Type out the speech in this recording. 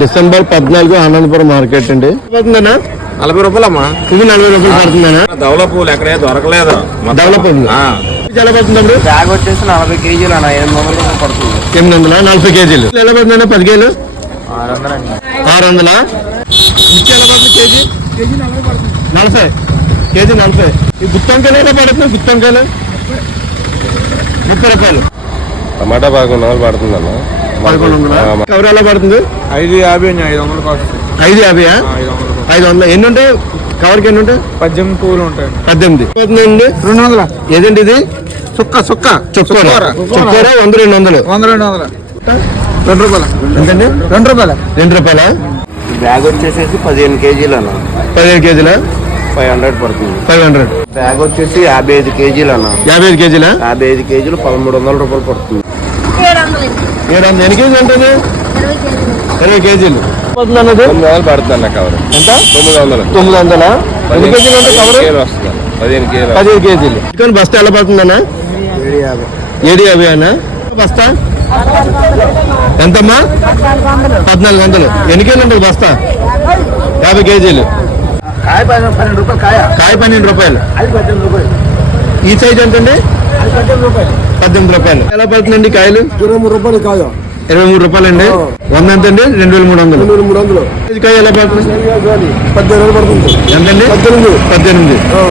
December 14 Anandapuram market అండి. పడుతుందన్నా 40 రూపాయలమ్మా. ఇది 40 రూపాయలు పడుతుందన్నా. దవల పూలు ఎక్కడే దొరకలేదు. దవల పూలు ఎలా పడుతుంది? బ్యాగ్ వచ్చేసి 40 కేజీలు అన్న, 800 రూపాయలు పడుతుంది. 800, 40 కేజీలు ఎలా పడుతుందన్నా? 10 కేజీలు 600 అండి. 600. మిర్చి ఎలా పడుతుంది? కేజీ 40. కేజీ 40. ఈ గుత్తొంకాయలు ఎలా పడుతుంది? గుత్తొంకాయలు 30 రూపాయలు. టమాటా 1100 పడుతుంది అన్న. 1100. కవర్ ఎలా పడుతుంది? 550 అండి. 500 కాస్ట్. 550. 500. ఎన్ని ఉంటాయి కవర్కి? ఎన్ని ఉంటాయి? 18 పూలు ఉంటాయి. 18 పోతుందండి. 200. ఏదండి ఇది? చొక్కోర 100, 200. 200. 2 రూపాయలు. ఎంతండి? 2 రూపాయలు. 2 రూపాయలా? బ్యాగ్ వచ్చేసి 15 కేజీలు అన్న. 15 కేజీలా? 500 పడుతుంది. 500. బ్యాగ్ వచ్చేసి 55 కేజీలు అన్న. 55 కేజీలా? 55 కేజీలు 1300 రూపాయలు పడుతుంది. 700. ఎన్ని కేజీలు ఉంటుంది? 20 కేజీలు పోతుంది అన్నది. 900 పడుతుంది అన్న కవర్. ఎంత? 900. 900. ఎన్ని కేజీలు ఉంటుంది కవర్? వస్తుంది 15 కేజీలు. 15 కేజీలు. చికెన్ బస్తా ఎలా పడుతుందన్నా? 750 అన్న. బస్తా ఎంతమ్మా? 1400. ఎన్ని కేజీలు ఉంటుంది బస్తా? 50 కేజీలు. కాయ 12 రూపాయలు. కాయ 12 రూపాయలు. ఈ సైజ్ ఎంతండి? 18 రూపాయలు. ఎలా పడుతుందండి కాయలు? 23 రూపాయలు కాయ. 23 రూపాయలండి. 100 ఎంతండి? 2300. 2300. కాయ ఎలా పడుతుంది? 18 పడుతుంది. ఎంతండి? 18.